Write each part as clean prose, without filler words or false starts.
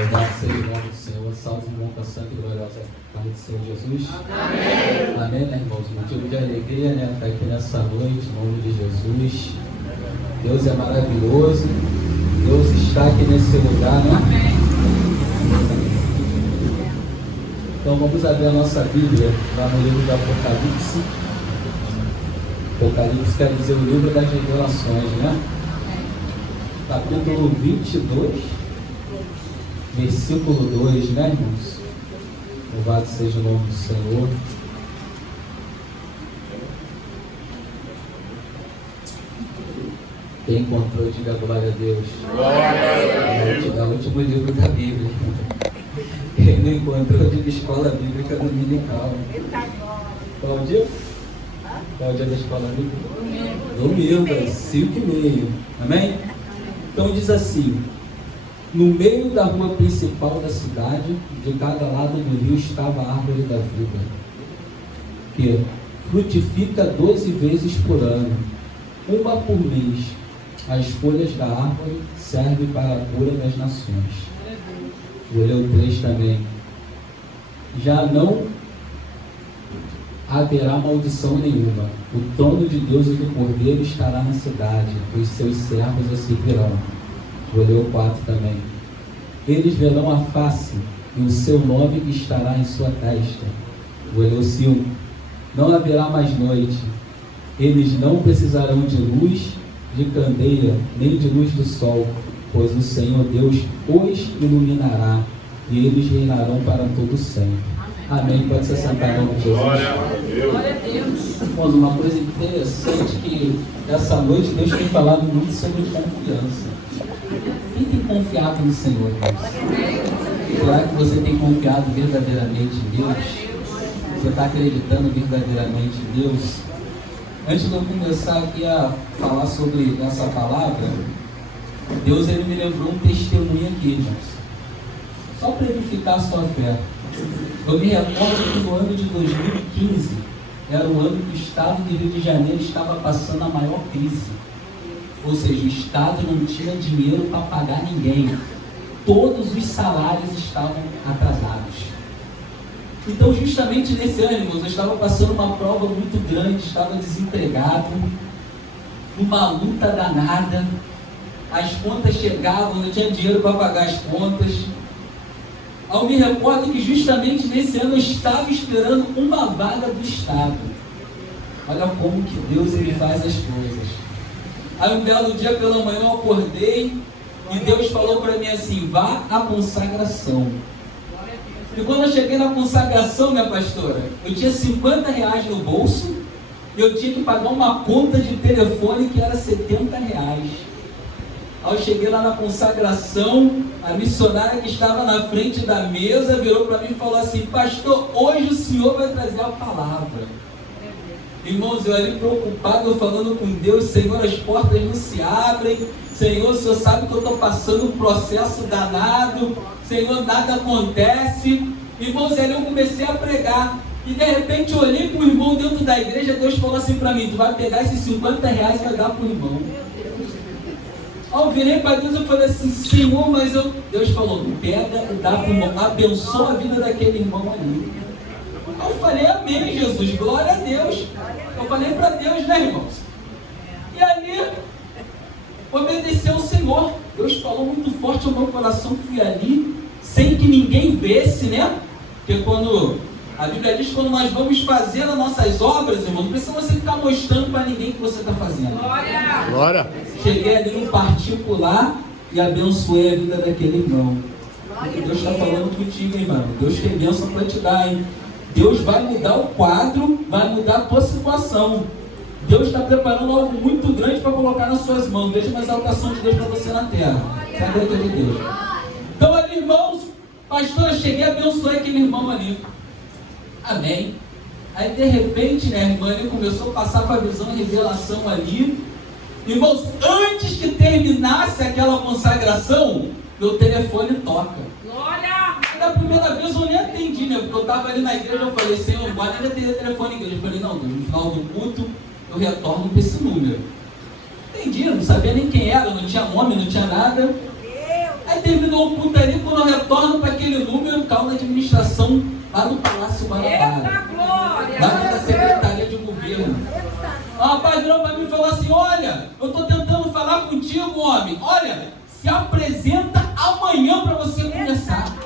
Louvado seja o nome do Senhor, salve o irmão com a santa e gloriosa paz do Senhor Jesus. Amém. Amém, né, irmãos? Motivo de alegria, né? Estar aqui nessa noite, em nome de Jesus. Deus é maravilhoso, Deus está aqui nesse lugar, né? Amém. Então vamos abrir a nossa Bíblia lá no livro de Apocalipse. Apocalipse quer dizer o livro das revelações, né? Capítulo 22, versículo 2, né, irmãos? Louvado seja o nome do Senhor. Quem encontrou, diga glória a Deus. Glória a Deus. É o último livro da Bíblia. Quem não encontrou, diga escola bíblica dominical. Qual o dia? Qual o dia da escola bíblica? Domingo, 5h30. Amém? Então diz assim: no meio da rua principal da cidade, de cada lado do rio estava a árvore da vida, que frutifica 12 vezes por ano, uma por mês. As folhas da árvore servem para a cura das nações. Vou ler o 3 também. Já não haverá maldição nenhuma. O trono de Deus e do Cordeiro estará na cidade, os seus servos a servirão. Vou ler o 4 também. Eles verão a face, e o seu nome estará em sua testa. Vou ler o 5. Não haverá mais noite. Eles não precisarão de luz, de candeia, nem de luz do sol, pois o Senhor Deus os iluminará, e eles reinarão para todo sempre. Amém. Pode se sentar em nome de Jesus. Glória a Deus. Irmãos, uma coisa interessante que essa noite Deus tem falado muito sobre confiança. Quem tem confiado no Senhor, irmãos? Será que você tem confiado verdadeiramente em Deus? Você está acreditando verdadeiramente em Deus? Antes de eu começar aqui a falar sobre essa palavra, Deus ele me lembrou um testemunho aqui, irmãos. Só para edificar a sua fé. Eu me recordo que no ano de 2015 era o ano que o estado de Rio de Janeiro estava passando a maior crise. Ou seja, o estado não tinha dinheiro para pagar ninguém. Todos os salários estavam atrasados. Então, justamente nesse ano, irmãos, eu estava passando uma prova muito grande, estava desempregado, numa luta danada. As contas chegavam, não tinha dinheiro para pagar as contas. Eu me recordo que justamente nesse ano eu estava esperando uma vaga do Estado. Olha como que Deus ele faz as coisas. Aí um belo dia pela manhã eu acordei e Deus falou para mim assim: vá à consagração. E quando eu cheguei na consagração, minha pastora, eu tinha R$50 no bolso e eu tinha que pagar uma conta de telefone que era R$70. Aí eu cheguei lá na consagração, a missionária que estava na frente da mesa virou para mim e falou assim: pastor, hoje o senhor vai trazer a palavra. Irmãos, eu ali preocupado, eu falando com Deus: Senhor, as portas não se abrem, Senhor, o senhor sabe que eu estou passando um processo danado, Senhor, nada acontece. Irmãos, ali eu comecei a pregar, e de repente eu olhei para o irmão dentro da igreja. Deus falou assim para mim: tu vai pegar esses R$50 e vai dar para o irmão. Aí eu virei para Deus e falei assim: Senhor, mas Deus falou: pega e dá para o irmão, abençoa a vida daquele irmão ali. Eu falei: amém, Jesus, glória a Deus. Eu falei para Deus, né, irmãos? E ali, obedeceu o Senhor. Deus falou muito forte ao meu coração. Fui ali, sem que ninguém visse, né? Porque quando a Bíblia diz que quando nós vamos fazer as nossas obras, irmão, não precisa você ficar mostrando para ninguém que você está fazendo. Glória! Glória! Cheguei ali no particular e abençoei a vida daquele irmão. Deus está falando contigo, irmão. Deus tem bênção para te dar, hein? Deus vai mudar o quadro, vai mudar a tua situação. Deus está preparando algo muito grande para colocar nas suas mãos. Veja uma exaltação de Deus para você na terra. Sabe a glória de Deus? Então ali, irmãos, pastor, eu cheguei a abençoar aquele irmão ali. Amém. Aí de repente, né, a irmã ali começou a passar para a visão e revelação ali. Irmãos, antes que terminasse aquela consagração, meu telefone toca. Glória! Da primeira vez eu nem atendi, né? Porque eu estava ali na igreja, eu falei: Senhor, não pode atender telefone na igreja. Eu falei: não, no final do culto eu retorno para esse número. Entendi, eu não sabia nem quem era, não tinha nome, não tinha nada. Aí terminou o culto ali, quando eu retorno da administração lá no Palácio Guanabara, lá na Secretaria de Governo. O rapaz virou para mim e falou assim: olha, eu estou tentando falar contigo, homem. Olha, se apresenta amanhã para você começar.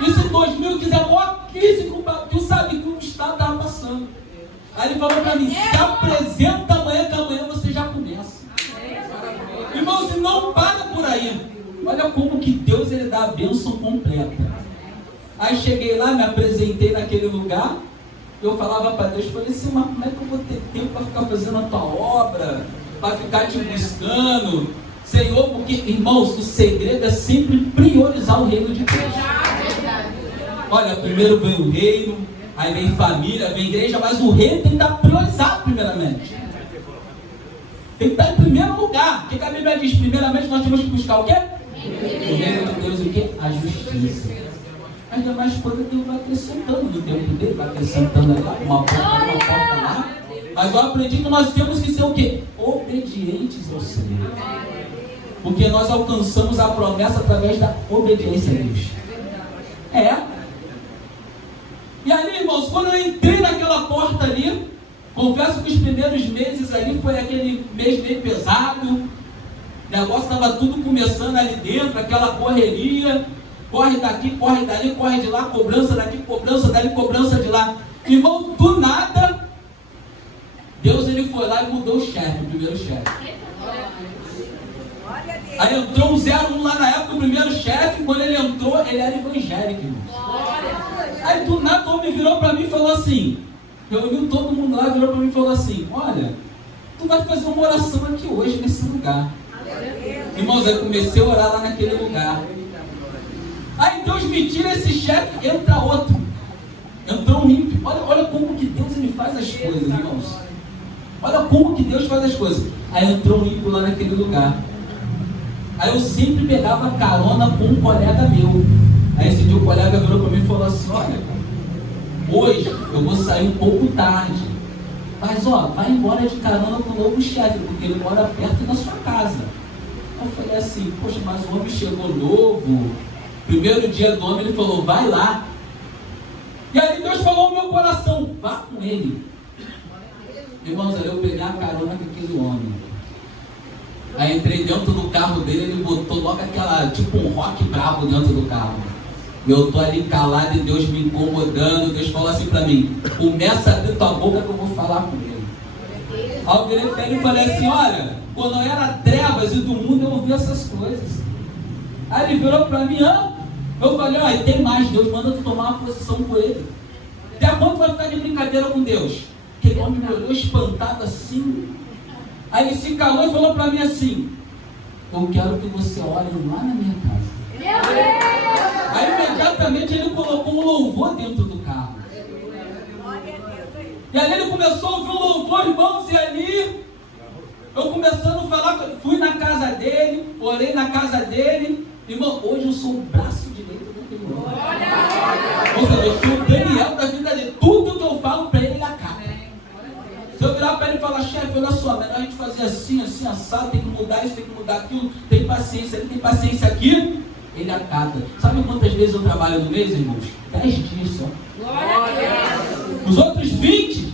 Isso em 2015, a maior crise que tu sabe que o Estado estava passando. Aí ele falou para mim: se apresenta amanhã, que amanhã você já começa. Irmãos, e não para por aí. Olha como que Deus, ele dá a bênção completa. Aí cheguei lá, me apresentei naquele lugar. Eu falava para Deus, falei assim: mas como é que eu vou ter tempo para ficar fazendo a tua obra, para ficar te buscando, Senhor? Porque, irmãos, o segredo é sempre priorizar o reino de Deus. Olha, primeiro vem o reino, aí vem família, vem igreja, mas o reino tem que estar priorizado primeiramente. Tem que estar em primeiro lugar. O que a Bíblia diz? Primeiramente nós temos que buscar o quê? O reino de Deus, o quê? A justiça. As demais coisas Deus vai acrescentando no tempo dele, vai acrescentando lá, uma porta lá. Mas eu aprendi que nós temos que ser o quê? Obedientes ao Senhor. Porque nós alcançamos a promessa através da obediência a Deus. E ali, irmãos, quando eu entrei naquela porta ali, confesso que os primeiros meses ali foi aquele mês meio pesado. O negócio estava tudo começando ali dentro, aquela correria. Corre daqui, corre dali, corre de lá, cobrança daqui, cobrança dali, cobrança de lá. Irmão, do nada, Deus, ele foi lá e mudou o chefe, o primeiro chefe. Aí entrou um 01 lá na época, o primeiro chefe. Quando ele entrou, ele era evangélico, irmão. Aí do nada o homem virou para mim e falou assim, reuniu todo mundo lá, virou para mim e falou assim: olha, tu vai fazer uma oração aqui hoje nesse lugar. Irmãos, aí comecei a orar lá naquele lugar. Aí Deus me tira esse chefe, entra outro. Entrou um ímpio. Olha como que Deus, ele faz as coisas, irmãos. Olha como que Deus faz as coisas. Aí entrou um ímpio lá naquele lugar. Aí eu sempre pegava carona com um colega meu. Aí esse dia o colega virou para mim e falou assim: olha, hoje eu vou sair um pouco tarde, mas vai embora de carona com o novo chefe, porque ele mora perto da sua casa. Eu falei assim: poxa, mas o homem chegou novo. Primeiro dia do homem, ele falou: vai lá. E aí Deus falou no meu coração: vá com ele. Irmãos, ali eu peguei a carona com aquele homem. Aí entrei dentro do carro dele, ele botou logo aquela, tipo um rock bravo dentro do carro. E eu tô ali calado e Deus me incomodando. Deus falou assim pra mim: começa a abrir tua boca que eu vou falar com ele. Aí eu virei pra ele e falei assim: olha, quando eu era trevas e do mundo eu ouvi essas coisas. Aí ele virou pra mim: eu falei: olha, tem mais, Deus manda tu tomar uma posição com ele. Até quando vai ficar de brincadeira com Deus? Aquele homem me olhou espantado assim. Aí ele se calou e falou pra mim assim: eu quero que você ore lá na minha casa. Aí imediatamente ele colocou um louvor dentro do carro. E ali ele começou a ouvir um louvor, irmãos, e ali eu começando a falar, fui na casa dele, orei na casa dele. Irmão, hoje eu sou o braço direito daquele homem. Ou seja, eu sou o Daniel da vida dele. Tudo que eu falo para ele, ele acata. Se eu virar para ele e falar: chefe, olha só, melhor a gente fazer assim, assim, assado, tem que mudar isso, tem que mudar aquilo, tem paciência ali, tem paciência aqui, ele acata. Sabe quantas vezes eu trabalho no mês, irmãos? 10 dias só. Os outros 20,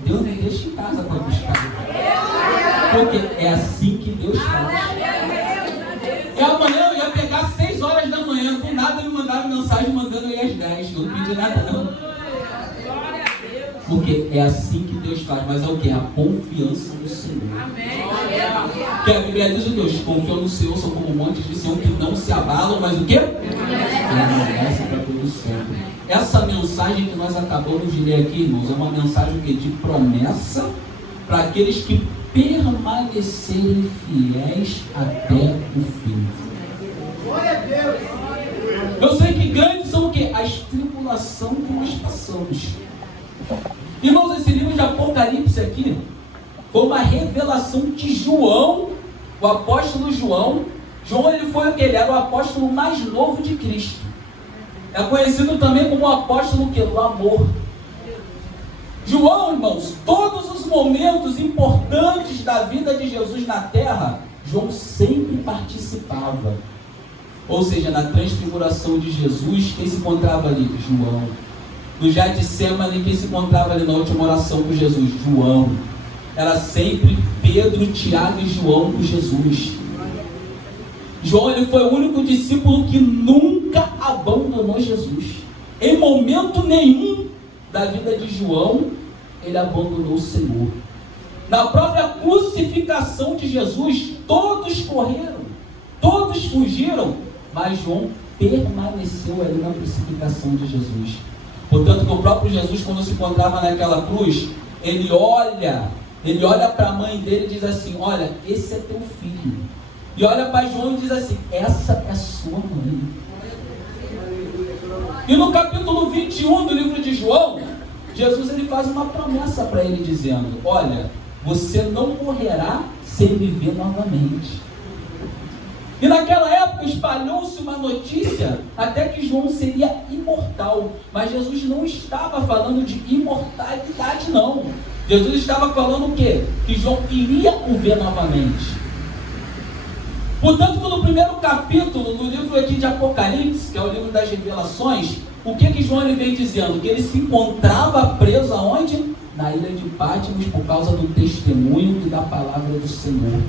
Deus me deixa em casa para buscar. Porque é assim que Deus faz. E amanhã eu ia pegar 6 horas da manhã, do nada me mandaram mensagem mandando eu ir às 10. Eu não pedi nada não. Porque é assim que Deus faz. Mas é o que? A confiança no Senhor. Que a Bíblia diz: Deus confiam no Senhor, são como montes de Sião que não se abalam, mas o quê? Permanece para todo sempre. Essa mensagem que nós acabamos de ler aqui, irmãos, é uma mensagem de promessa para aqueles que permanecerem fiéis até o fim. Eu sei que grandes são o quê? As tribulações que nós passamos. Irmãos, esse livro de Apocalipse aqui foi uma revelação de João, o apóstolo João. João, ele foi o que? Ele era o apóstolo mais novo de Cristo. É conhecido também como o apóstolo do amor. João, irmãos, todos os momentos importantes da vida de Jesus na terra, João sempre participava. Ou seja, na transfiguração de Jesus, quem se encontrava ali? João. No Getsemane, quem se encontrava ali na última oração com Jesus? João. Era sempre Pedro, Tiago e João com Jesus. João, ele foi o único discípulo que nunca abandonou Jesus. Em momento nenhum da vida de João, ele abandonou o Senhor. Na própria crucificação de Jesus, todos correram, todos fugiram, mas João permaneceu ali na crucificação de Jesus. Portanto, que o próprio Jesus, quando se encontrava naquela cruz, ele olha para a mãe dele e diz assim: olha, esse é teu filho. E olha para João e diz assim: essa é sua mãe. E no capítulo 21 do livro de João, Jesus ele faz uma promessa para ele dizendo: olha, você não morrerá sem viver novamente. E naquela época espalhou-se uma notícia até que João seria imortal. Mas Jesus não estava falando de imortalidade, não. Jesus estava falando o quê? Que João iria o ver novamente. Portanto, no primeiro capítulo do livro aqui de Apocalipse, que é o livro das revelações, o que João ele vem dizendo? Que ele se encontrava preso aonde? Na ilha de Patmos, por causa do testemunho e da palavra do Senhor.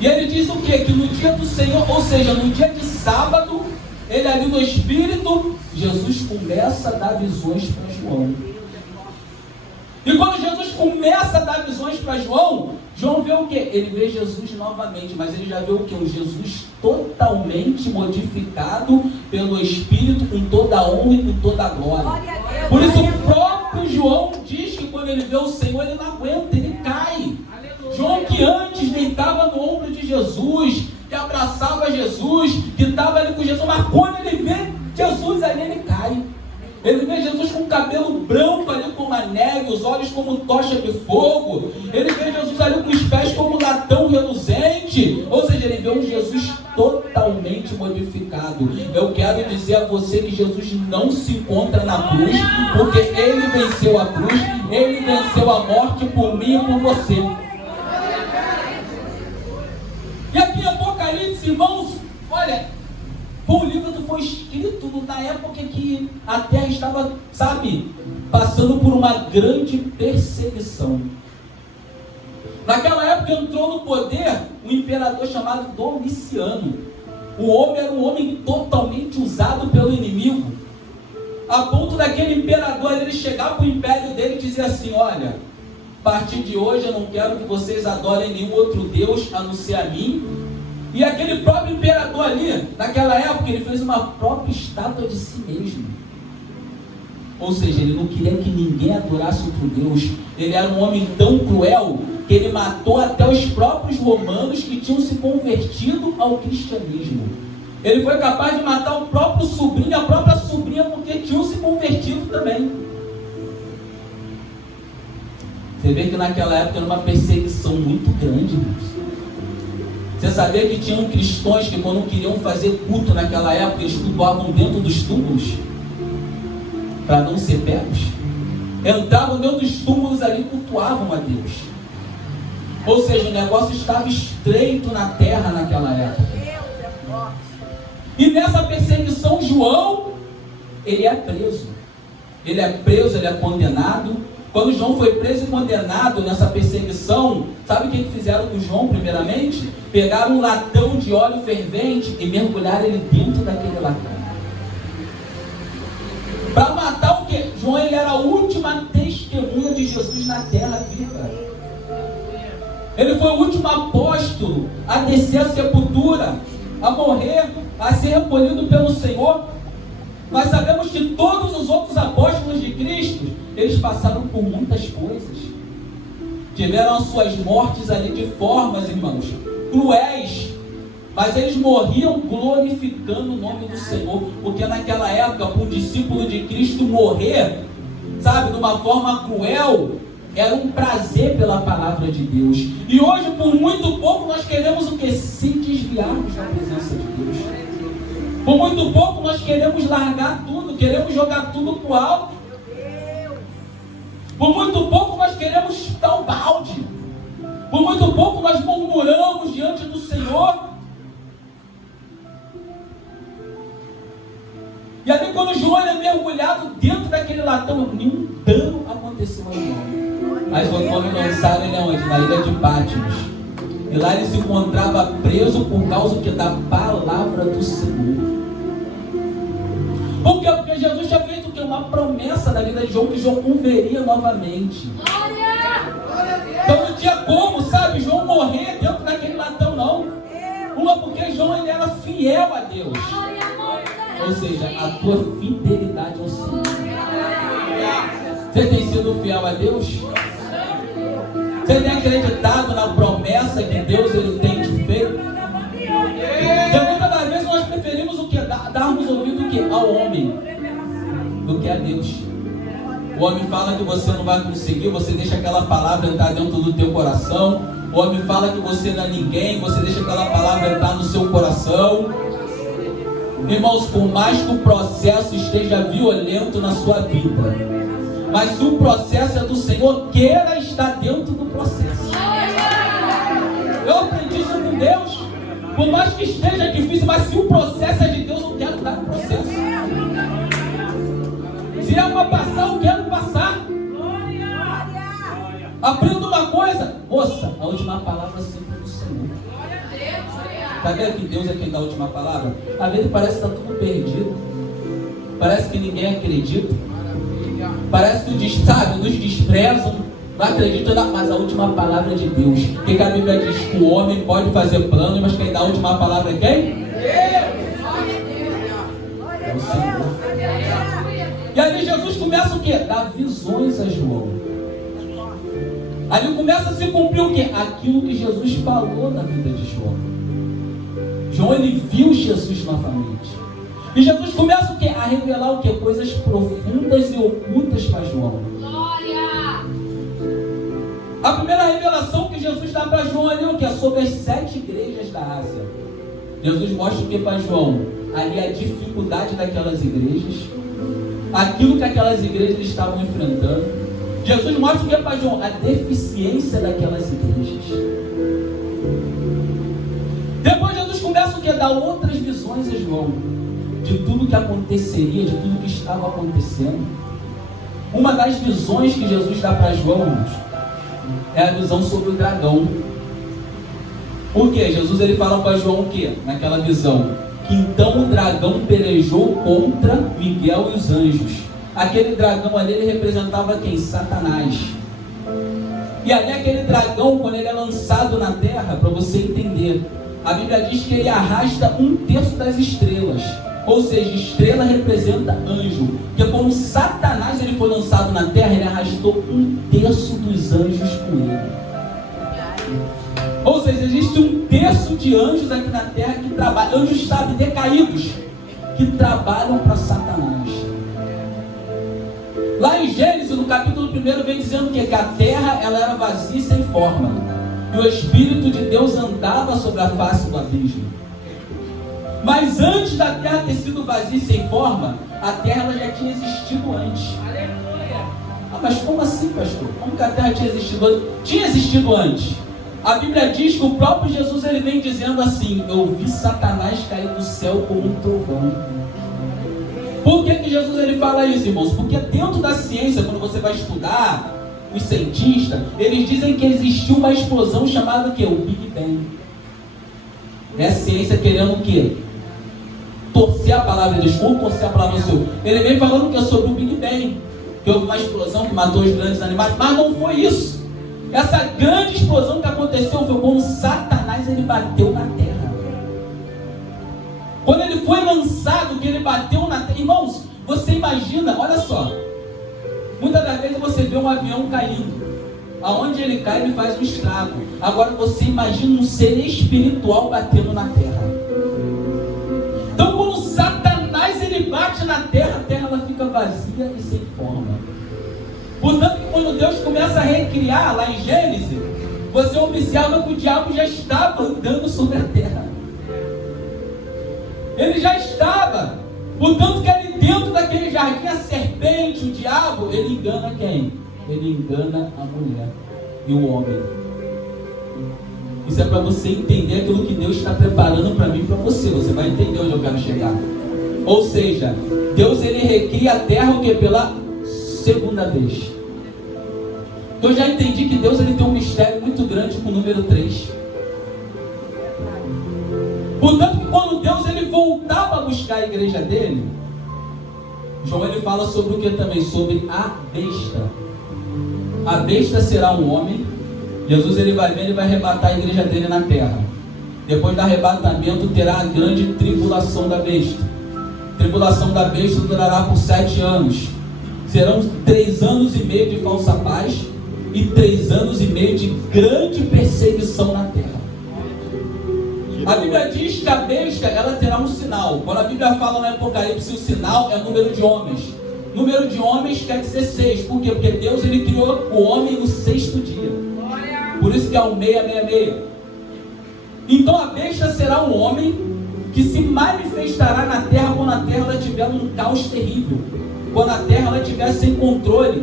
E ele diz o quê? Que no dia do Senhor, ou seja, no dia de sábado, ele ali no Espírito, Jesus começa a dar visões para João. E quando Jesus começa a dar visões para João, João vê o quê? Ele vê Jesus novamente, mas ele já vê o quê? Um Jesus totalmente modificado pelo Espírito, com toda a honra e com toda a glória. Por isso o próprio João diz que quando ele vê o Senhor, ele não aguenta, ele cai. João, que antes deitava no ombro de Jesus, que abraçava Jesus, que estava ali com Jesus, mas quando ele vê Jesus ali, ele cai. Ele vê Jesus com o cabelo branco ali como a neve, os olhos como tocha de fogo. Ele vê Jesus ali com os pés como latão reluzente. Ou seja, ele vê um Jesus totalmente modificado. Eu quero dizer a você que Jesus não se encontra na cruz, porque ele venceu a cruz, ele venceu a morte por mim e por você. E aqui em Apocalipse, irmãos, olha, foi um livro que foi escrito na época que a terra estava, passando por uma grande perseguição. Naquela época entrou no poder um imperador chamado Domiciano. O homem era um homem totalmente usado pelo inimigo, a ponto daquele imperador ele chegar para o império dele e dizer assim: olha, a partir de hoje eu não quero que vocês adorem nenhum outro Deus a não ser a mim. E aquele próprio imperador ali, naquela época, ele fez uma própria estátua de si mesmo. Ou seja, ele não queria que ninguém adorasse outro Deus. Ele era um homem tão cruel que ele matou até os próprios romanos que tinham se convertido ao cristianismo. Ele foi capaz de matar o próprio sobrinho, a própria sobrinha, porque tinham se convertido também. Você vê que naquela época era uma perseguição muito grande, irmãos. Você sabia que tinham cristãos que quando queriam fazer culto naquela época, eles cultuavam dentro dos túmulos, para não ser pegos? Entravam dentro dos túmulos ali e cultuavam a Deus. Ou seja, o negócio estava estreito na terra naquela época. E nessa perseguição, João, ele é preso. Ele é preso, ele é condenado. Quando João foi preso e condenado nessa perseguição, sabe o que fizeram com João primeiramente? Pegaram um latão de óleo fervente e mergulharam ele dentro daquele latão. Para matar o quê? João ele era a última testemunha de Jesus na terra viva. Ele foi o último apóstolo a descer a sepultura, a morrer, a ser recolhido pelo Senhor. Nós sabemos que todos os outros apóstolos de Cristo, eles passaram por muitas coisas. Tiveram as suas mortes ali de formas, irmãos, cruéis. Mas eles morriam glorificando o nome do Senhor. Porque naquela época, para um discípulo de Cristo morrer, de uma forma cruel, era um prazer pela palavra de Deus. E hoje, por muito pouco, nós queremos o quê? Se desviarmos da presença de Deus. Por muito pouco nós queremos largar tudo, queremos jogar tudo para o alto. Por muito pouco nós queremos chutar o balde. Por muito pouco nós murmuramos diante do Senhor. quando João é mergulhado dentro daquele latão, nenhum dano aconteceu a João. Mas quando lançaram ele aonde? Na ilha de Patmos. E lá ele se encontrava preso por causa da palavra do Senhor. Por quê? Porque Jesus tinha feito o quê? Uma promessa da vida de João, que João o veria novamente. Então não tinha como, sabe, João morrer dentro daquele latão, não. Uma, porque João ele era fiel a Deus. Ou seja, a tua fidelidade ao Senhor. Você tem sido fiel a Deus? Você tem acreditado na promessa que Deus ele tem te feito? Porque muitas das vezes nós preferimos o que? Darmos ouvido o que? Ao homem, do que a Deus. O homem fala que você não vai conseguir, você deixa aquela palavra entrar dentro do teu coração. O homem fala que você não é ninguém, você deixa aquela palavra entrar no seu coração. Irmãos, por mais que o processo esteja violento na sua vida, mas se o processo é do Senhor, queira estar dentro do processo. Eu aprendi isso com Deus. Por mais que esteja difícil, mas se o processo é de Deus, eu quero estar no processo. Se é para passar, eu quero passar. Aprenda uma coisa, moça, a última palavra é sempre do Senhor. Está vendo que Deus é quem dá a última palavra? Às vezes parece que está tudo perdido. Parece que ninguém acredita. Parece que nos desprezam, não acreditam, mas a última palavra é de Deus. Porque a Bíblia diz que o homem pode fazer planos, mas quem dá a última palavra é quem? É o Senhor. E aí Jesus começa o quê? Dar visões a João. Ali começa a se cumprir o quê? Aquilo que Jesus falou na vida de João. João ele viu Jesus novamente. E Jesus começa o quê? A revelar o quê? Coisas profundas e ocultas para João. Glória! A primeira revelação que Jesus dá para João ali é o quê? Sobre as 7 igrejas da Ásia. Jesus mostra o que para João? Ali a dificuldade daquelas igrejas, aquilo que aquelas igrejas estavam enfrentando. Jesus mostra o que para João? A deficiência daquelas igrejas. Depois Jesus começa o que? A dar outras visões a João, de tudo que aconteceria, de tudo que estava acontecendo. Uma das visões que Jesus dá para João é a visão sobre o dragão. Por quê? Jesus ele fala para João o quê? Naquela visão, que então o dragão pelejou contra Miguel e os anjos. Aquele dragão ali, ele representava quem? Satanás. E ali aquele dragão, quando ele é lançado na terra, para você entender, a Bíblia diz que ele arrasta 1/3 das estrelas. Ou seja, estrela representa anjo. Porque quando Satanás ele foi lançado na terra, ele arrastou 1/3 dos anjos com ele. Ou seja, existe 1/3 de anjos aqui na terra que trabalham, anjos, sabe, decaídos, que trabalham para Satanás. Lá em Gênesis, no capítulo 1, vem dizendo que a terra ela era vazia e sem forma, e o Espírito de Deus andava sobre a face do abismo. Mas antes da terra ter sido vazia e sem forma, a terra ela já tinha existido antes. Ah, mas como assim, pastor? Como que a terra tinha existido antes? Tinha existido antes. A Bíblia diz que o próprio Jesus ele vem dizendo assim: eu vi Satanás cair do céu como um trovão. Por que Jesus ele fala isso, irmãos? Porque dentro da ciência, quando você vai estudar, os cientistas, eles dizem que existiu uma explosão chamada o quê? O Big Bang. É a ciência querendo o quê? Torcer a palavra de Deus, ou torcer a palavra do Senhor. Ele vem falando que é sobre o Big Bang, que houve uma explosão que matou os grandes animais, mas não foi isso. Essa grande explosão que aconteceu foi quando Satanás ele bateu na terra. Quando ele foi lançado, que ele bateu na terra. Irmãos, você imagina, olha só. Muitas das vezes você vê um avião caindo. Aonde ele cai, ele faz um estrago. Agora você imagina um ser espiritual batendo na terra. Então quando Satanás ele bate na terra, a terra ela fica vazia e sem forma. Portanto, quando Deus começa a recriar lá em Gênesis, você observa que o diabo já estava andando sobre a terra. Ele já estava. Portanto, que ali dentro daquele jardim, a serpente, o diabo, ele engana quem? Ele engana a mulher e o homem. Isso é para você entender aquilo que Deus está preparando para mim e para você. Você vai entender onde eu quero chegar. Ou seja, Deus ele recria a terra o que? Pela segunda vez. Eu já entendi que Deus ele tem um mistério muito grande com o número 3. Portanto, que quando Deus ele voltar para buscar a igreja dele, João ele fala sobre o que também? Sobre a besta. A besta será um homem. Jesus ele vai ver, ele vai arrebatar a igreja dele na terra. Depois do arrebatamento terá a grande tribulação da besta. Tribulação da besta durará por 7 anos. Serão 3 anos e meio de falsa paz e 3 anos e meio de grande perseguição na terra. A Bíblia diz que a besta ela terá um sinal. Quando a Bíblia fala no Apocalipse, o sinal é o número de homens. Número de homens quer dizer 6. Por quê? Porque Deus ele criou o homem no 6º dia. Por isso que é o 666. Então a besta será um homem que se manifestará na terra quando a terra ela estiver num caos terrível. Quando a terra ela estiver sem controle.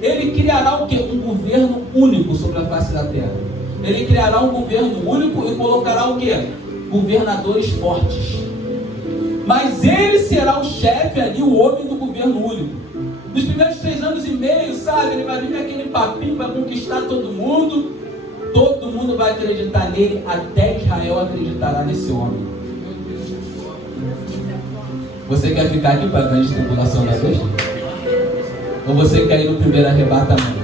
Ele criará o quê? Um governo único sobre a face da terra. Ele criará um governo único e colocará o quê? Governadores fortes. Mas ele será o chefe ali, o homem do governo único. Nos primeiros 3 anos e meio, sabe? Ele vai vir com aquele papinho para conquistar todo mundo. Todo mundo vai acreditar nele, até Israel acreditará nesse homem. Você quer ficar aqui para a grande tribulação da besta? Ou você quer ir no primeiro arrebatamento?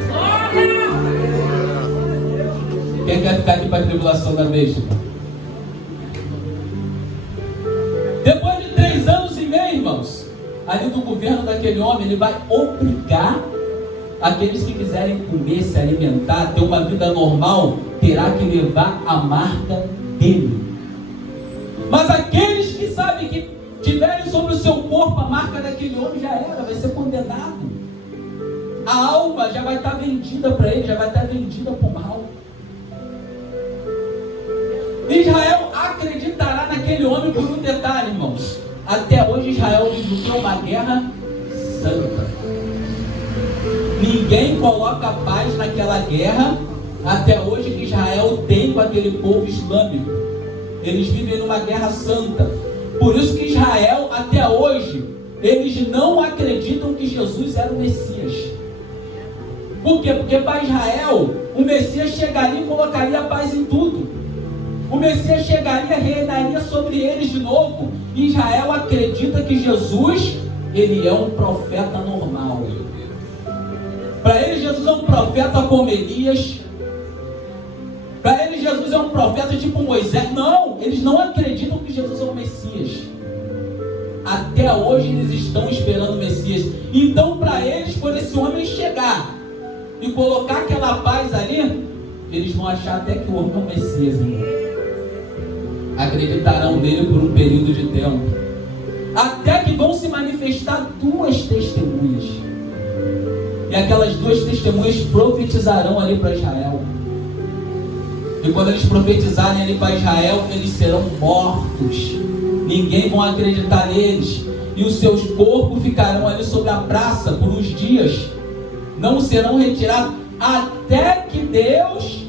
Quem quer ficar aqui para a tribulação da besta? Depois de 3 anos e meio, irmãos, ali do governo daquele homem, ele vai obrigar aqueles que quiserem comer, se alimentar, ter uma vida normal, terá que levar a marca dele. Mas aqueles que sabem que tiverem sobre o seu corpo a marca daquele homem, já era, vai ser condenado. A alma já vai estar vendida para ele, já vai estar vendida para o mal. Israel acreditará naquele homem por um detalhe, irmãos. Até hoje Israel vive uma guerra santa. Ninguém coloca paz naquela guerra. Até hoje que Israel tem com aquele povo islâmico. Eles vivem numa guerra santa. Por isso que Israel, até hoje, eles não acreditam que Jesus era o Messias. Por quê? Porque para Israel, o Messias chegaria e colocaria paz em tudo. O Messias chegaria e reinaria sobre eles de novo. Israel acredita que Jesus, ele é um profeta normal. Para eles, Jesus é um profeta como Elias. Para eles, Jesus é um profeta tipo Moisés. Não, eles não acreditam que Jesus é o Messias. Até hoje eles estão esperando o Messias. Então, para eles, quando esse homem chegar e colocar aquela paz ali, eles vão achar até que o homem é o Messias, irmão. Acreditarão nele por um período de tempo, até que vão se manifestar 2 testemunhas, e aquelas 2 testemunhas profetizarão ali para Israel. E quando eles profetizarem ali para Israel, eles serão mortos. Ninguém vai acreditar neles, e os seus corpos ficarão ali sobre a praça por uns dias, não serão retirados, até que Deus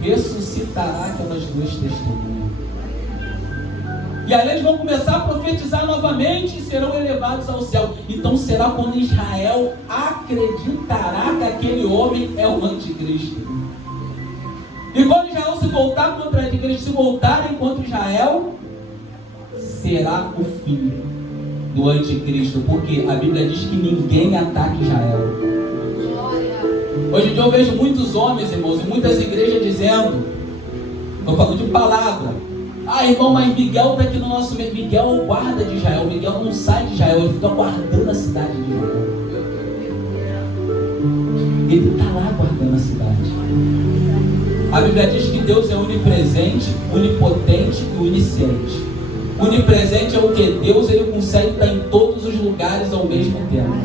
ressuscitará aquelas 2 testemunhas. E aí eles vão começar a profetizar novamente e serão elevados ao céu. Então será quando Israel acreditará que aquele homem é o anticristo. E quando Israel se voltar contra o anticristo, se voltarem contra Israel, será o fim do anticristo. Porque a Bíblia diz que ninguém ataca Israel. Hoje em dia eu vejo muitos homens, irmãos, e muitas igrejas dizendo, estou falando de palavra, ah, irmão, mas Miguel está aqui no nosso meio. Miguel é o guarda de Israel. Miguel não sai de Israel, ele fica guardando a cidade de Israel. Ele está lá guardando a cidade. A Bíblia diz que Deus é onipresente, onipotente e onisciente. Onipresente é o que? Deus ele consegue estar em todos os lugares ao mesmo tempo.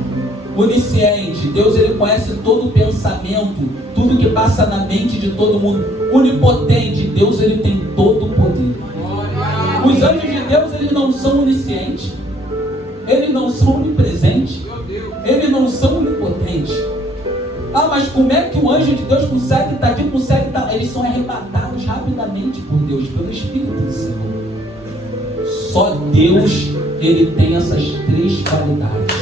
Onisciente, Deus ele conhece todo o pensamento, tudo que passa na mente de todo mundo. Onipotente, Deus ele tem todo o poder. Os anjos de Deus eles não são oniscientes, eles não são onipresentes, eles não são onipotentes. Ah, mas como é que o anjo de Deus consegue estar aqui, consegue estar? Eles são arrebatados rapidamente por Deus, pelo Espírito do Senhor. Só Deus, ele tem essas três qualidades.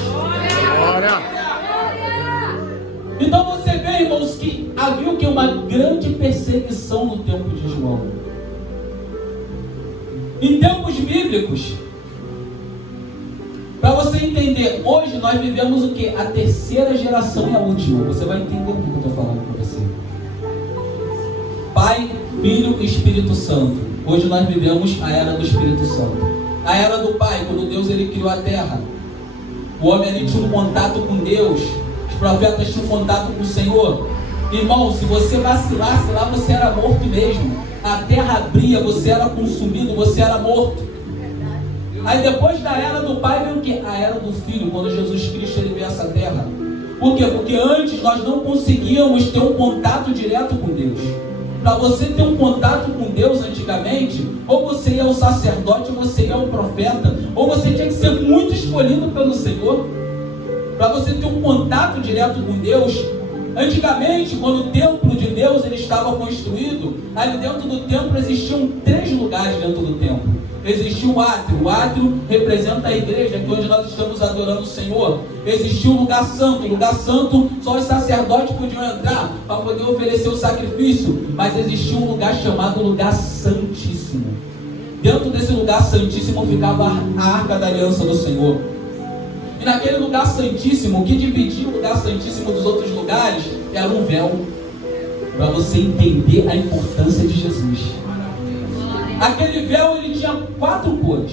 Então você vê, irmãos, que havia o que? Uma grande perseguição no tempo de João. Em tempos bíblicos, para você entender, hoje nós vivemos o que? A terceira geração e a última. Você vai entender o que eu estou falando para você. Pai, Filho e Espírito Santo. Hoje nós vivemos a era do Espírito Santo. A era do Pai, quando Deus ele criou a terra. O homem ali tinha um contato com Deus. Os profetas tinham um contato com o Senhor. Irmão, se você vacilasse lá, você era morto mesmo. A terra abria, você era consumido, você era morto. Aí depois da era do Pai vem o que? A era do Filho, quando Jesus Cristo ele veio a essa terra. Por quê? Porque antes nós não conseguíamos ter um contato direto com Deus. Para você ter um contato com Deus antigamente, ou você ia ao sacerdote, ou você ia ao profeta, ou você tinha que ser muito escolhido pelo Senhor. Para você ter um contato direto com Deus, antigamente, quando o templo de Deus ele estava construído, ali dentro do templo existiam 3 lugares dentro do templo. Existia o átrio representa a igreja, que hoje nós estamos adorando o Senhor. Existia o lugar santo só os sacerdotes podiam entrar para poder oferecer o sacrifício, mas existia um lugar chamado lugar santíssimo. Dentro desse lugar santíssimo ficava a arca da aliança do Senhor. E naquele lugar santíssimo, o que dividia o lugar santíssimo dos outros lugares era um véu, para você entender a importância de Jesus. Aquele véu ele tinha 4 cores.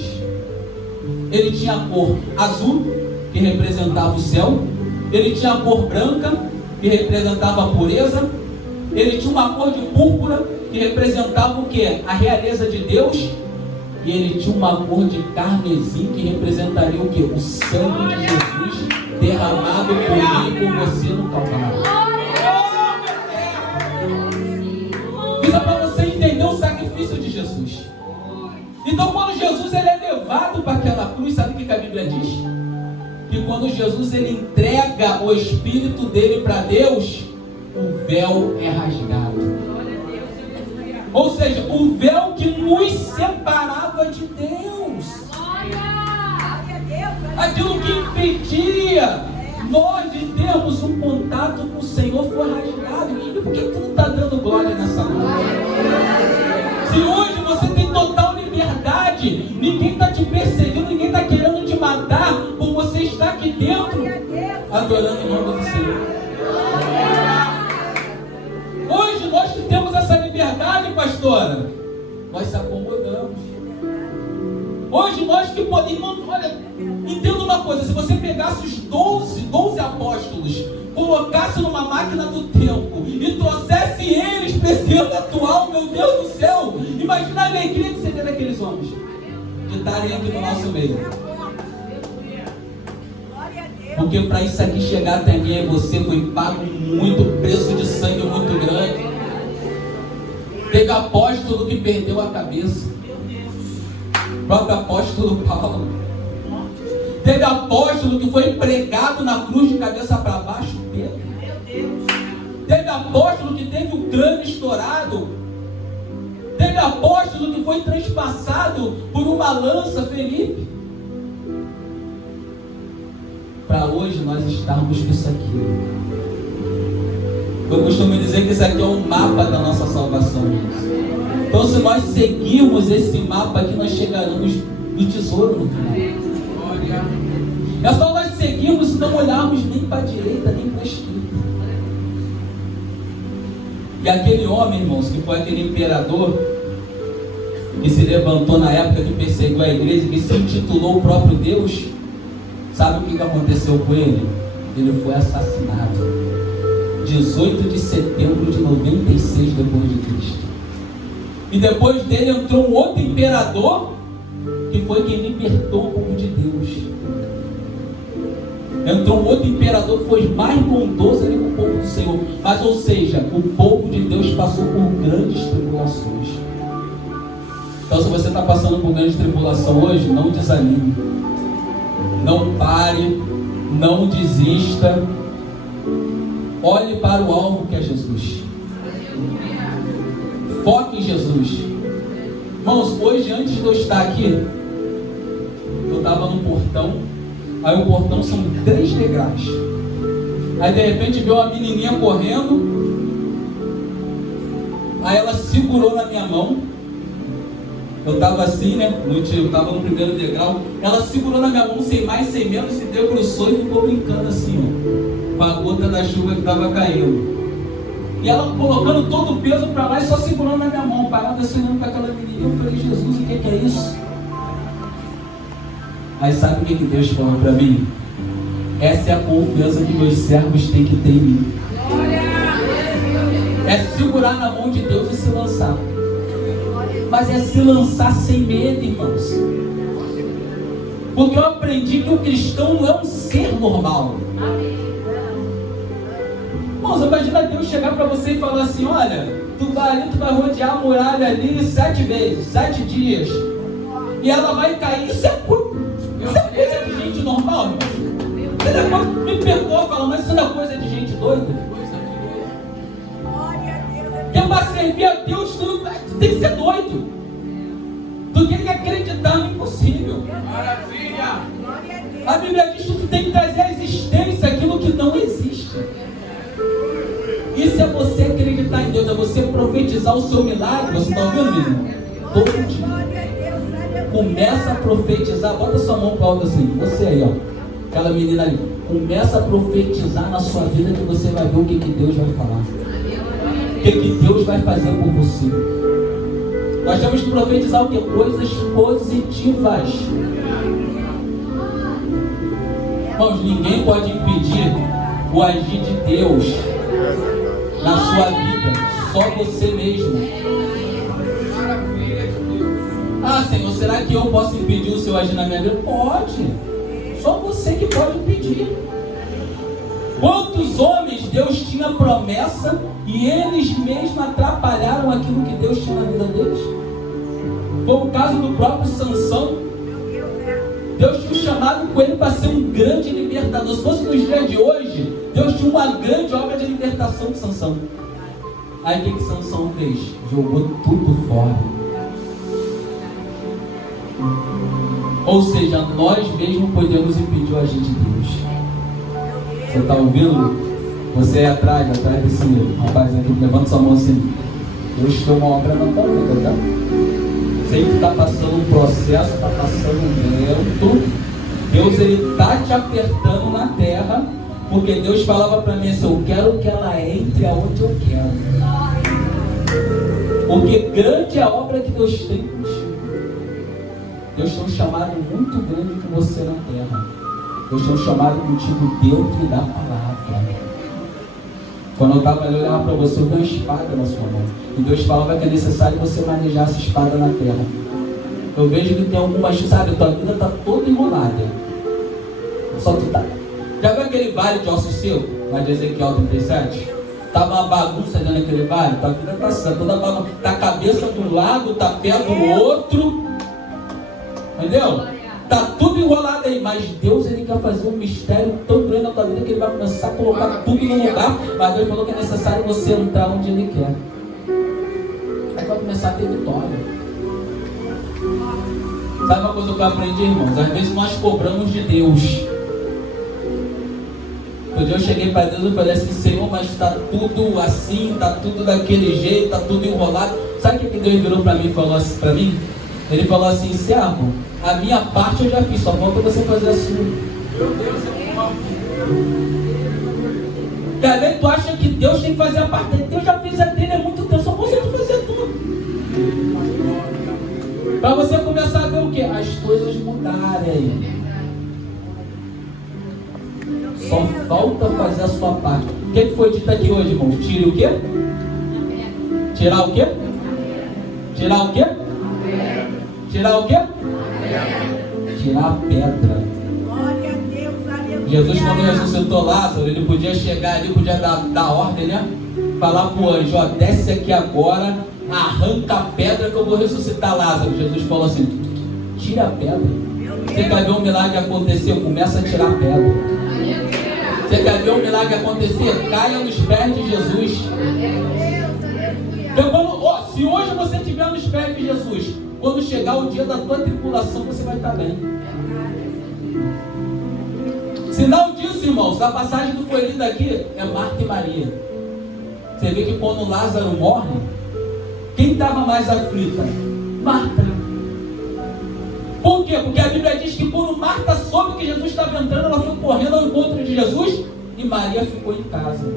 Ele tinha a cor azul, que representava o céu. Ele tinha a cor branca, que representava a pureza. Ele tinha uma cor de púrpura, que representava o que? A realeza de Deus. E ele tinha uma cor de carmesim, que representaria o que? O sangue de Jesus derramado por mim e por você no Calvário. Isso é para você entender o sacrifício de Jesus. Então quando Jesus ele é levado para aquela cruz, sabe o que a Bíblia diz? Que quando Jesus ele entrega o Espírito dele para Deus, o véu é rasgado. Ou seja, o véu que nos separava de Deus. Aquilo que impedia nós de termos um contato com o Senhor foi rasgado. E por que tu não está dando glória nessa noite? Se hoje você tem total liberdade, ninguém está te perseguindo, ninguém está querendo te matar, por você estar aqui dentro, adorando em nome do Senhor. Hoje nós que temos essa liberdade, pastora, nós se acomodamos. Hoje nós que podemos, olha, entenda uma coisa, se você pegasse os 12 apóstolos, colocasse numa máquina do tempo e trouxesse eles para esse ano atual, meu Deus do céu, imagina a alegria que seria daqueles homens de estarem aqui no nosso meio. Porque para isso aqui chegar até mim e você foi pago muito preço de sangue muito grande. Teve apóstolo que perdeu a cabeça. O próprio apóstolo Paulo. Teve apóstolo que foi pregado na cruz de cabeça para baixo. Pedro. Teve apóstolo que teve o crânio estourado. Teve apóstolo que foi transpassado por uma lança, Felipe. Para hoje nós estarmos com isso aqui. Eu costumo dizer que isso aqui é um mapa da nossa salvação. Então se nós seguirmos esse mapa aqui, nós chegaremos no tesouro no final. É só nós seguirmos e não olharmos nem para a direita, nem para a esquerda. E aquele homem, irmãos, que foi aquele imperador que se levantou na época que perseguiu a igreja, que se intitulou o próprio Deus, sabe o que aconteceu com ele? Ele foi assassinado 18 de setembro de 96 depois de Cristo. E depois dele entrou um outro imperador que foi quem libertou o povo de Deus. Entrou um outro imperador que foi mais bondoso ali com o povo do Senhor. Mas, ou seja, o povo de Deus passou por grandes tribulações. Então, se você está passando por grande tribulação hoje, não desanime. Não pare, não desista. Olhe para o alvo que é Jesus. Foque em Jesus. Irmãos, hoje antes de eu estar aqui, estava no portão, aí o portão são 3 degraus. Aí de repente veio uma menininha correndo, aí ela segurou na minha mão, eu estava assim, né, eu estava no primeiro degrau, ela segurou na minha mão, sem mais, sem menos, se debruçou e ficou brincando assim, ó, com a gota da chuva que estava caindo. E ela colocando todo o peso para lá e só segurando na minha mão, parada assim, olhando para aquela menininha. Eu falei, Jesus, o que é isso? Aí sabe o que Deus falou para mim? Essa é a confiança que meus servos têm que ter em mim. É segurar na mão de Deus e se lançar. Mas é se lançar sem medo, irmãos. Porque eu aprendi que o cristão não é um ser normal. Irmãos, imagina Deus chegar para você e falar assim, olha, tu vai rodear a muralha ali 7 vezes, 7 dias. E ela vai cair. Isso é coisa de gente normal, irmão. Me perdoa falar, mas isso não é coisa de gente doida. Porque para servir a Deus, tu tem que ser doido. Tu tem que acreditar no impossível. Maravilha! A Bíblia diz que tu tem que trazer à existência aquilo que não existe. Isso é você acreditar em Deus, é você profetizar o seu milagre. Você está ouvindo, irmão? Todo dia. Começa a profetizar, bota sua mão para o alto assim, você aí, ó, aquela menina ali, começa a profetizar na sua vida que você vai ver o que Deus vai falar, o que Deus vai fazer por você. Nós temos que profetizar o que? Coisas positivas. Irmãos, ninguém pode impedir o agir de Deus na sua vida, só você mesmo. Ah, Senhor, será que eu posso impedir o Senhor agir na minha vida? Pode. Só você que pode impedir. Quantos homens Deus tinha promessa e eles mesmos atrapalharam aquilo que Deus tinha na vida deles? Foi o caso do próprio Sansão. Deus tinha chamado com ele para ser um grande libertador. Se fosse nos dias de hoje, Deus tinha uma grande obra de libertação de Sansão. Aí o que Sansão fez? Jogou tudo fora. Ou seja, nós mesmos podemos impedir o agir de Deus. Você está ouvindo? Você é atrás desse rapaz aqui, levanta sua mão assim. Deus tem uma obra na tua vida, tá? Sei que está passando um processo, está passando um vento. Deus, ele está te apertando na terra, porque Deus falava para mim assim, eu quero que ela entre aonde eu quero. Porque grande é a obra que Deus tem contigo. Deus tem um chamado muito grande com você na terra. Deus tem um chamado contigo dentro da palavra. Quando eu estava ali, eu olhava para você, eu vi uma espada na sua mão. E Deus falava que é necessário você manejar essa espada na terra. Eu vejo que tem algumas, sabe, tua vida está toda enrolada. Só tu tá. Já viu aquele vale de ossos seco? Lá de Ezequiel 37? Estava uma bagunça dentro daquele vale. Tua vida está assim, toda bagunça. Tá a cabeça de um lado, tá pé do outro. Entendeu? Tá tudo enrolado aí, mas Deus, ele quer fazer um mistério tão grande na tua vida que ele vai começar a colocar tudo no lugar. Mas Deus falou que é necessário você entrar onde ele quer. Aí vai começar a ter vitória. Sabe uma coisa que eu aprendi, irmãos? Às vezes nós cobramos de Deus. Um dia eu cheguei para Deus e falei assim, Senhor, mas está tudo assim, está tudo daquele jeito, está tudo enrolado. Sabe o que Deus virou para mim e falou assim para mim? Ele falou assim, servo, a minha parte eu já fiz, só falta você fazer a sua. Meu Deus, também tu acha que Deus tem que fazer a parte dele? Deus já fez a dele há muito tempo, só você tem que fazer tudo. Para você começar a ver o quê? As coisas mudarem. Só falta fazer a sua parte. O que foi dito aqui hoje, irmão? Tire o quê? Tirar o quê? Tirar o quê? Tirar o quê? Tirar a pedra. Jesus, quando ressuscitou Lázaro, ele podia chegar ali, podia dar ordem, né? Falar para o anjo, ó, desce aqui agora, arranca a pedra que eu vou ressuscitar Lázaro. Jesus falou assim, tira a pedra. Você quer ver um milagre acontecer? Começa a tirar a pedra. Você quer ver um milagre acontecer? Caia nos pés de Jesus. Então, se hoje você estiver nos pés de Jesus, quando chegar o dia da tua tribulação, você vai estar bem. Sinal disso, irmãos, a passagem que foi lida aqui é Marta e Maria. Você vê que quando Lázaro morre, quem estava mais aflita? Marta. Por quê? Porque a Bíblia diz que quando Marta soube que Jesus estava entrando, ela foi correndo ao encontro de Jesus e Maria ficou em casa.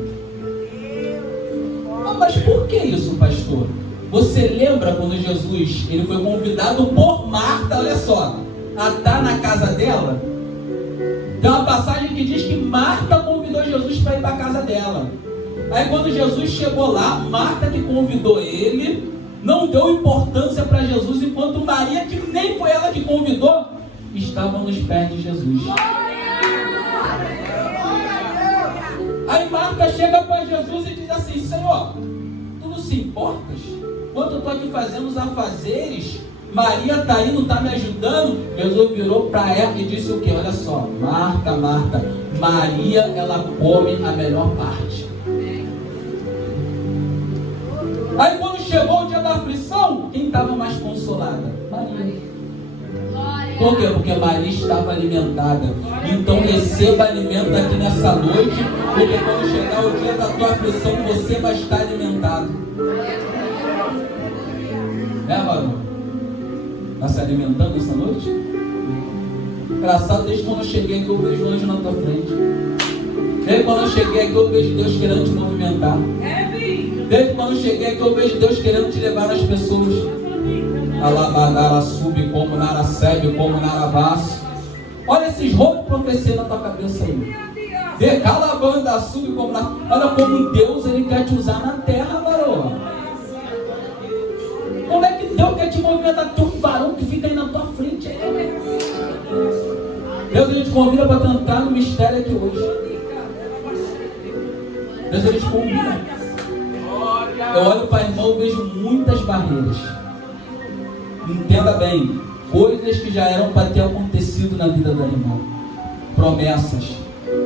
Mas por que isso, pastor? Você lembra quando Jesus ele foi convidado por Marta, olha só, a estar na casa dela? Tem uma passagem que diz que Marta convidou Jesus para ir para a casa dela. Aí quando Jesus chegou lá, Marta que convidou ele, não deu importância para Jesus, enquanto Maria, que nem foi ela que convidou, estava nos pés de Jesus. Aí Marta chega para Jesus e diz assim: Senhor, tu não se importas? Enquanto eu estou aqui fazendo os afazeres, Maria está aí, não está me ajudando. Jesus virou para ela e disse o quê? Olha só, Marta, Marta, Maria, ela come a melhor parte. Aí quando chegou o dia da aflição, quem estava mais consolada? Maria. Por quê? Porque Maria estava alimentada. Então receba alimento aqui nessa noite, porque quando chegar o dia da tua aflição, você vai estar alimentado. Né, Maru? Está se alimentando essa noite? Engraçado, desde quando eu cheguei aqui eu vejo o anjo na tua frente. Desde quando eu cheguei aqui eu vejo Deus querendo te movimentar. Desde quando eu cheguei aqui eu vejo Deus querendo te levar nas pessoas. Alabadara sube como naracebe, como naravaço. Olha esses rolos de profecia na tua cabeça aí. Vê calabanda sube como naravaço. Olha como Deus ele quer te usar na terra, varão. Como é que Deus quer te movimentar? Tem um varão que fica aí na tua frente. Deus ele te convida para entrar no mistério aqui hoje. Deus ele te convida. Eu olho para a irmã e vejo muitas barreiras. Entenda bem, coisas que já eram para ter acontecido na vida da irmã, promessas,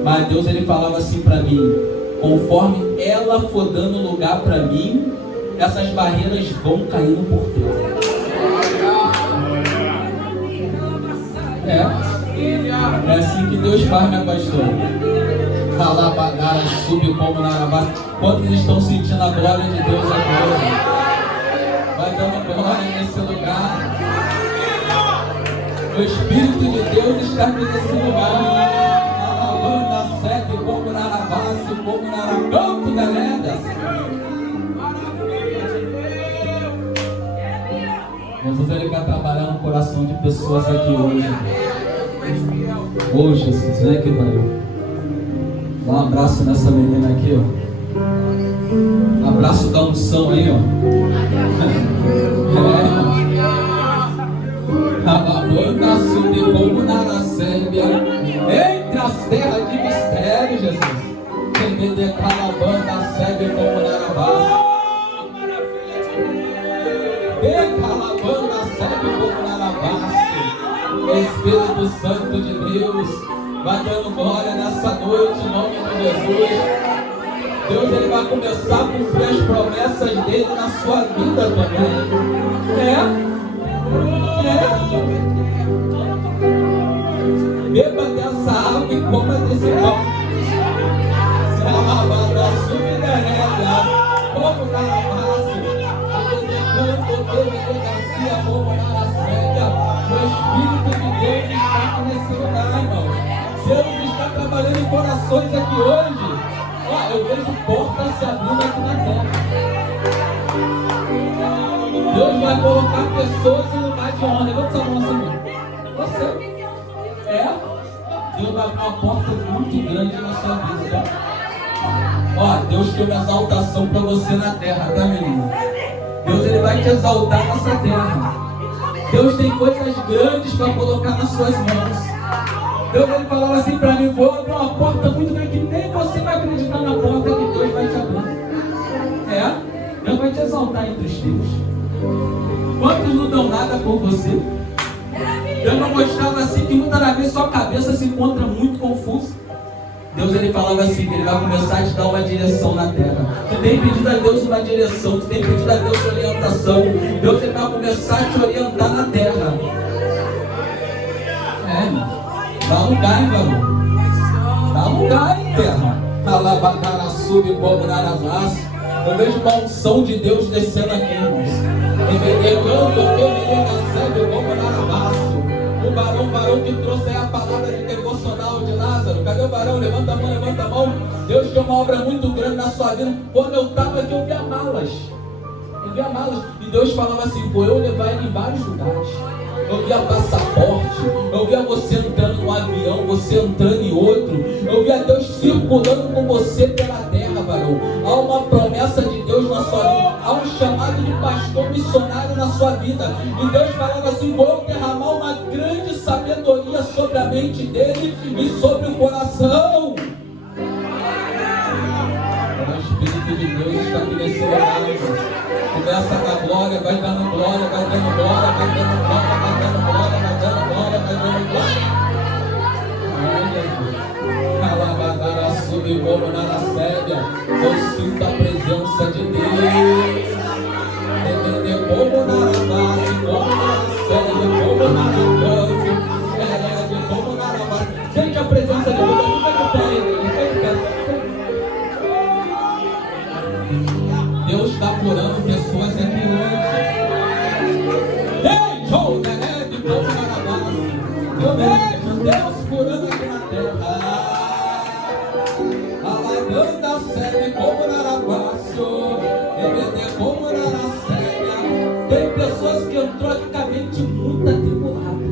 mas Deus ele falava assim para mim: conforme ela for dando lugar para mim, essas barreiras vão caindo por terra. É assim que Deus faz, minha pastora. Alabadara sube como narabá. Quantos estão sentindo a glória de Deus agora? Vai dando glória nesse lugar. O Espírito de Deus está nesse lugar. Alabanda sete como narabá, como naracanto da lenda. Jesus ele quer trabalhar no coração de pessoas aqui hoje. Ô Jesus, vem aqui, valeu. Dá um abraço nessa menina aqui, ó. Abraço da unção aí, ó. Alabanda sube como naracébia, entre as terras de mistério, Jesus. Quem de calabanda sebe como narabá. De calabanda sebe como narabá. Espírito Santo de Deus, vai dando glória nessa noite, em nome de Jesus. Deus ele vai começar a cumprir as promessas dele na sua vida também. Beba dessa água e coma desse pão. Salvador, subirá, como na raça, como delegacia, como na cega. O Espírito de Deus está aqui nesse lugar, irmão. Deus está trabalhando em corações aqui hoje. Ó, eu vejo portas se abrindo aqui na terra. Deus vai colocar pessoas em lugar de honra. Levanta essa mão assim, irmão. Você. Deus vai abrir uma porta muito grande na sua vida. Ó, Deus tem uma exaltação para você na terra, tá, menino? Deus ele vai te exaltar nessa terra. Deus tem coisas grandes para colocar nas suas mãos. Deus ele falava assim para mim: vou abrir uma porta muito grande que nem você vai acreditar na porta que Deus vai te abrir. Deus vai te exaltar entre os teus. Quantos não dão nada por você? Deus não mostrava assim que muitas das vezes sua cabeça se encontra muito confusa. Deus ele falava assim, que ele vai começar a te dar uma direção na terra. Tu tem pedido a Deus uma direção, tu tem pedido a Deus orientação. Deus ele vai começar a te orientar na terra. Dá lugar, hein, varão? Dá lugar, hein, terra? Alabadara sube como naravás. Eu vejo uma unção de Deus descendo aqui, irmãos. O varão que trouxe aí a palavra de devocional de Lázaro. Cadê o varão? Levanta a mão, levanta a mão. Deus tem uma obra muito grande na sua vida. Quando eu estava aqui, eu via malas. E Deus falava assim, pô, eu levar ele em vários lugares. Eu via passaporte, eu via você entrando no avião, você entrando em outro. Eu via Deus circulando com você pela terra, varão. Há uma promessa de Deus na sua vida. Há um chamado de pastor missionário na sua vida. E Deus falando assim, vou derramar uma grande sabedoria sobre a mente dele e sobre o coração. O Espírito de Deus está estabelecendo algo. Começa a dar glória, vai dando glória, vai dando glória, vai dando glória, vai dando glória, vai dando glória, vai dando glória. Alabadara sube como na séria. Eu sinto a presença de Deus. Entender como na base, como na séria, como na base, como na base. Sente a presença de Deus, fica de pé, igreja. Deus está curando pessoas aqui hoje. Ei, João, eu vejo Deus curando aqui na terra. Alagando a sede como Narabácio, Ebede como Naracéia. Tem pessoas que entrou aqui com a mente muito atribulada.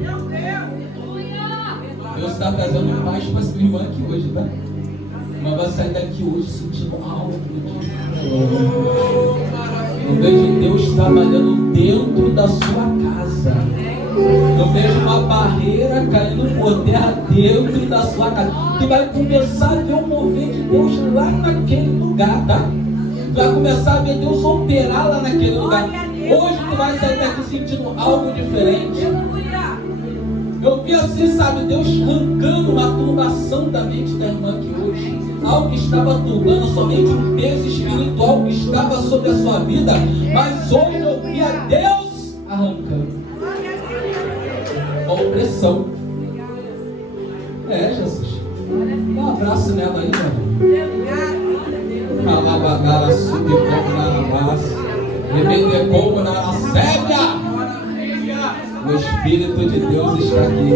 Deus está trazendo paz para essa irmã aqui hoje, tá? Mas vai sair daqui hoje sentindo algo de eu vejo Deus trabalhando dentro da sua casa. Eu vejo uma barreira caindo por terra dentro da sua casa. Tu vai começar a ver o mover de Deus lá naquele lugar, tá? Tu vai começar a ver Deus operar lá naquele lugar. Hoje tu vai sair daqui sentindo algo diferente. Eu vi assim, sabe, Deus arrancando uma turbação da mente da irmã aqui hoje. Algo que estava turbando, somente um peso espiritual que estava sobre a sua vida. Mas hoje eu vi a Deus arrancando a opressão. Jesus. Dá um abraço nela aí, mano. Alabagara subi como na raça. Rebende como na séria. O Espírito de Deus está aqui.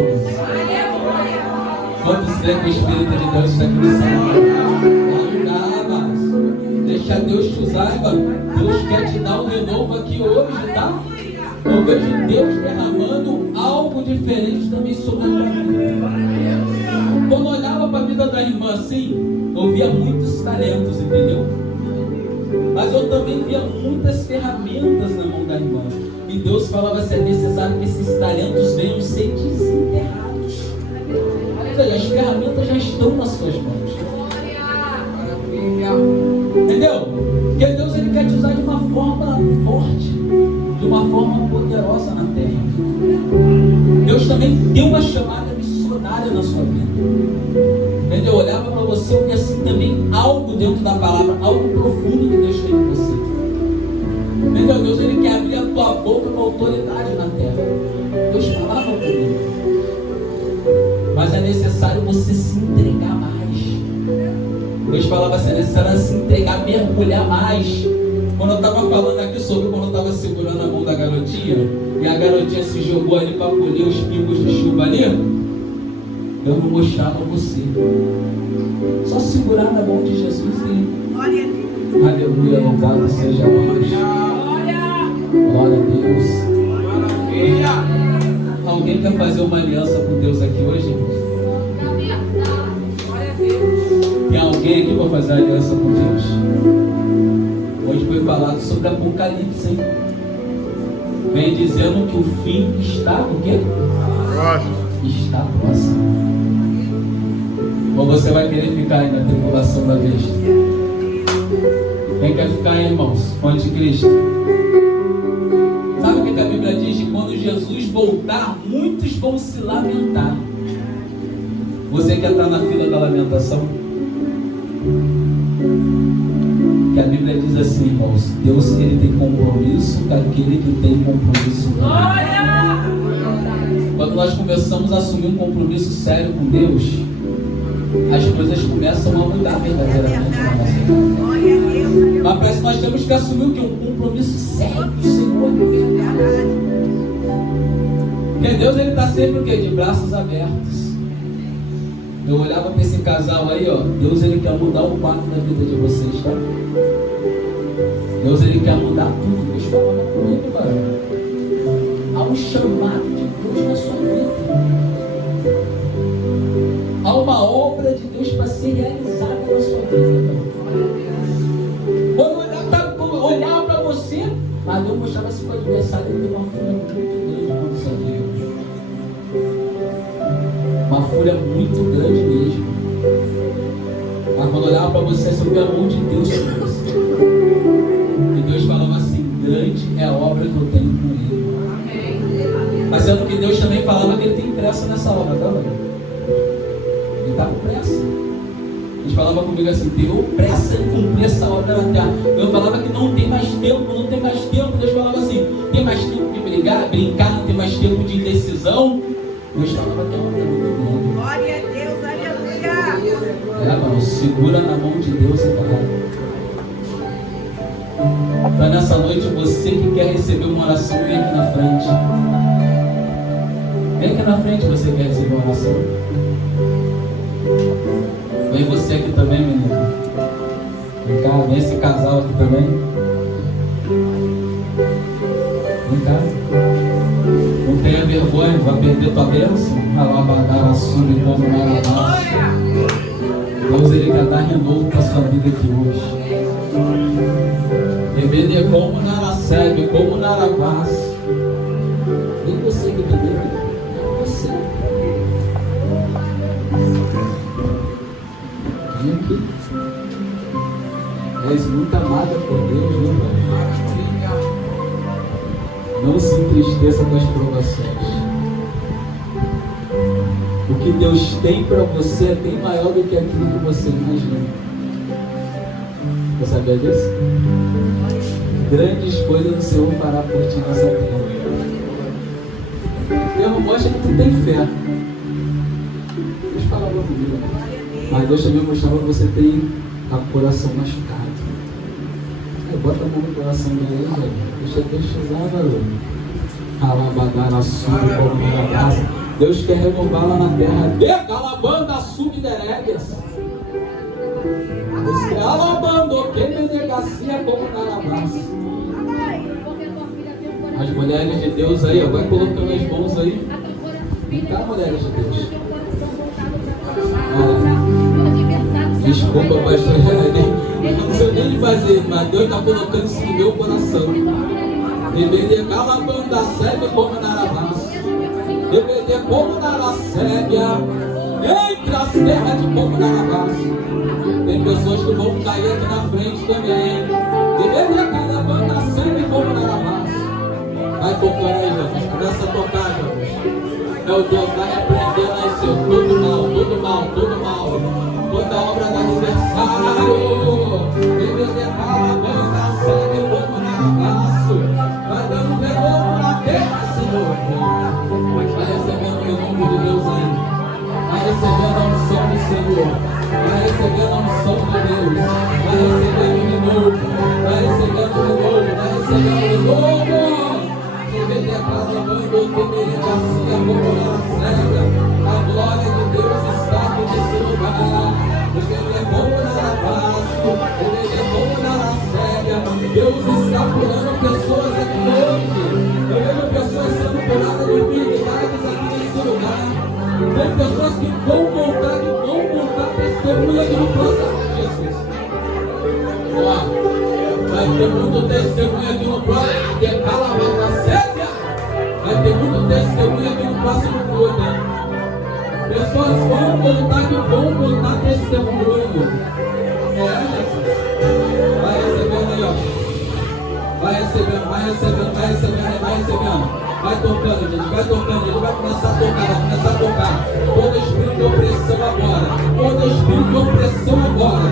Quantos creem que o Espírito de Deus está aqui nessa hora? Deixa Deus te usar, mano. Deus quer te dar um renovo aqui hoje, tá? Eu vejo Deus derramando algo diferente também sobre a tua vida. Quando eu olhava para a vida da irmã assim, eu via muitos talentos, entendeu? Mas eu também via muitas ferramentas na mão da irmã. E Deus falava assim, é necessário que esses talentos venham ser desenterrados. Ou seja, as ferramentas já estão nas suas mãos. Entendeu? Porque Deus ele quer te usar de uma forma forte, de uma forma poderosa na terra. Deus também tem uma chamada missionária na sua vida. Entendeu? Eu olhava para você e via assim também algo dentro da palavra, algo profundo que Deus tem em você. Entendeu? Deus ele quer abrir a tua boca com autoridade na terra. Deus falava comigo. Mas é necessário você se entregar mais. Deus falava assim, é necessário se entregar, mergulhar mais. Quando eu estava falando aqui sobre quando eu estava segurando a mão da garotinha, e a garotinha se jogou ali para colher os pingos de chuva ali, eu não mostrava você. Só segurar na mão de Jesus e aleluia, louvado seja Deus. Glória a Deus. Alguém quer fazer uma aliança com Deus aqui hoje? Tem alguém aqui para fazer aliança com Deus? Hoje foi falado sobre Apocalipse, hein? Vem dizendo que o fim está o quê? Está próximo. Ou você vai querer ficar aí na tribulação da besta? Quem quer ficar aí, irmãos? Com o anticristo? Sabe o que a Bíblia diz? Que quando Jesus voltar, muitos vão se lamentar. Você quer estar na fila da lamentação? Que a Bíblia diz assim, irmãos, Deus, ele tem compromisso com aquele que tem compromisso com Ele. Quando nós começamos a assumir um compromisso sério com Deus, as coisas começam a mudar verdadeiramente na nossa vida. Mas parece que nós temos que assumir o que? Um compromisso sério com o Senhor. Porque Deus, ele está sempre o quê? De braços abertos. Eu olhava para esse casal aí, ó. Deus, ele quer mudar o quadro da vida de vocês, tá? Deus, ele quer mudar tudo. Deus falava comigo, cara. Há um chamado de Deus na sua vida. Há uma obra de Deus para ser realizada na sua vida. Quando olhar para você, mas Deus mostrava assim para o adversário, ele tem uma fúria muito grande quando você viu. Uma fúria muito grande mesmo. Mas quando olhava para você, você via a mão de Deus sobre você. E Deus falava assim: grande é a obra que eu tenho com ele. Mas sendo que Deus também falava que ele tem pressa nessa obra, tá? Ele está com pressa. Ele falava comigo assim: Deus pressa em cumprir essa obra na terra. Eu falava que não tem mais tempo, não tem mais tempo. Deus falava assim: tem mais tempo de brincar, não tem mais tempo de indecisão. Deus falava que a obra é muito grande. Glória a Deus, aleluia. Mano, segura na mão de Deus e fala. Para nessa noite, você que quer receber uma oração, vem aqui na frente. Vem aqui na frente, você quer receber uma oração. Vem você aqui também, menino. Vem cá, vem esse casal aqui também. Vem cá. Não tenha vergonha, vai perder tua bênção. Alabadara, sube como Marabás. Deus, ele quer dar renovo para a sua vida aqui hoje. Rebelde como Naracebe, como Narabás. Vem você aqui também, vem você. Vem aqui. És muito amada por Deus, meu irmão. Não se entristeça com as provações. O que Deus tem para você é bem maior do que aquilo que você imagina. Você sabia disso? Grandes coisas o Senhor fará por ti nessa terra. Deus mostra que tu tem fé. Deus falava comigo. Mas Deus também mostrava que você tem o coração machucado. Bota a mão no coração dele, velho. Deixa Deus te usar, garoto. Alabadara, sube como na casa. Deus quer renová-la na terra. Decalabanda, sube derégues. Deus quer alabando, que me negacia como na base. As mulheres de Deus aí, ó, vai colocando as mãos aí. Vem cá, mulheres de Deus. Desculpa, pastor. Eu não sei nem fazer, mas Deus está colocando isso no meu coração. Rebelde calabanda, sebe como Narabás. Rebelde como Naracébia. Entre as terras de como Narabás. Tem pessoas que vão cair aqui na frente também. Rebelde calabanda, sebe como Narabás. Vai tocando aí, Jesus. Começa a tocar, Jesus. Meu Deus, vai repreendendo aí, Senhor. Todo mal, todo mal, todo mal. Toda obra do adversário. Rebelde calabanda, sebe como Narabás. Vai dando renovo na terra, Senhor. Vai recebendo o renovo de Deus aí. Vai recebendo a unção do Senhor. Vai recebendo a unção de Deus. Vai recebendo o renovo. Vai recebendo o renovo. Vai recebendo o renovo. Rebelde calabanda, temeria garcia como na cega. A glória de Deus está aqui nesse lugar. Rebelde como na paz. Rebelde como na cega. Deus está curando pessoas aqui hoje. Eu vejo pessoas sendo curadas de enfermidades aqui nesse lugar. Tem pessoas que vão contar testemunha aqui no próximo Jesus. Ó, vai ter muito testemunho aqui no próximo. Vai ter muito testemunho aqui no próximo culto, hein? Pessoas vão contar testemunho. Jesus. Vai recebendo aí, ó. Vai recebendo. Vai tocando, gente. Ele vai começar a tocar. Todo espírito de opressão agora.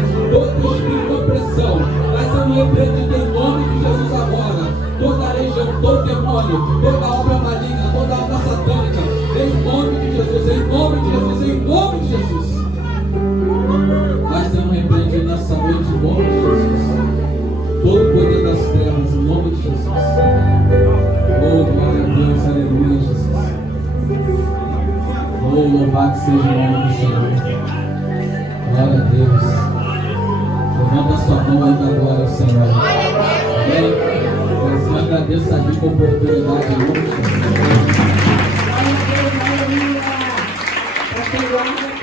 palavras em nome de Jesus. Oh, glória a Deus, aleluia, Jesus. Oh, louvado seja o nome do Senhor. Glória a Deus. Levanta a sua mão e dá glória ao Senhor. Amém? Eu agradeço a rica oportunidade em nome de Jesus. Aleluia.